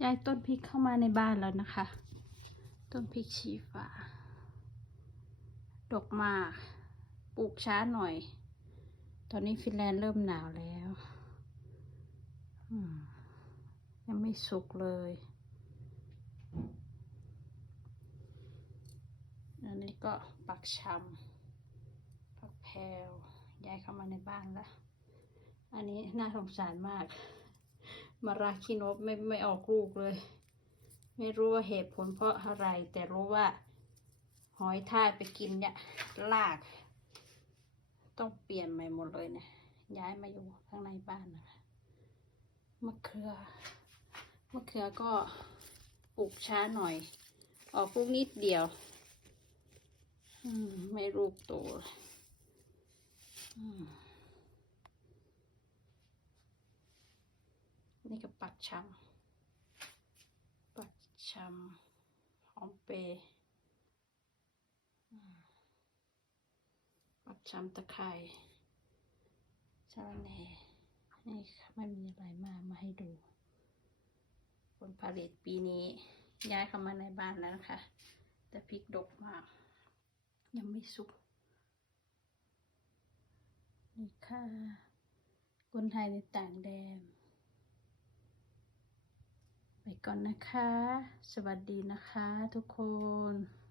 ย้ายต้นพริกเข้ามาในบ้านแล้วนะคะ ต้นพริกชี้ฟ้า ดกมาก ปลูกช้าหน่อย ตอนนี้ฟินแลนด์เริ่มหนาวแล้วยังไม่สุกเลยอันนี้ก็ปักชำปักแพรวย้ายเข้ามาในบ้านแล้ว อันนี้น่าสงสารมาก มาราคินบไม่ไม่ออกลูกเลย ไม่รู้ว่าเหตุผลเพราะอะไร แต่รู้ว่า หอยทากไปกินเนี่ยลาก ต้องเปลี่ยนใหม่หมดเลยเนี่ยย้ายมาอยู่ข้างในบ้านนะคะมะเขือมะเขือก็ปลูกช้าหน่อย ออกลูกนิดเดียวอืมไม่รูปโตเลย อืมนี่ก็ปักชำปักชำหอมเปรย์ปักชำตะไคร้สาแหน่นี่ค่ะไม่มีอะไรมามาให้ดู ผลผลิตปีนี้ย้ายเข้ามาในบ้านแล้วนะคะ แต่พริกดกมาก ยังไม่สุก นี่ค่ะคนไทยในต่างแดน ไปก่อนนะคะ สวัสดีนะคะทุกคน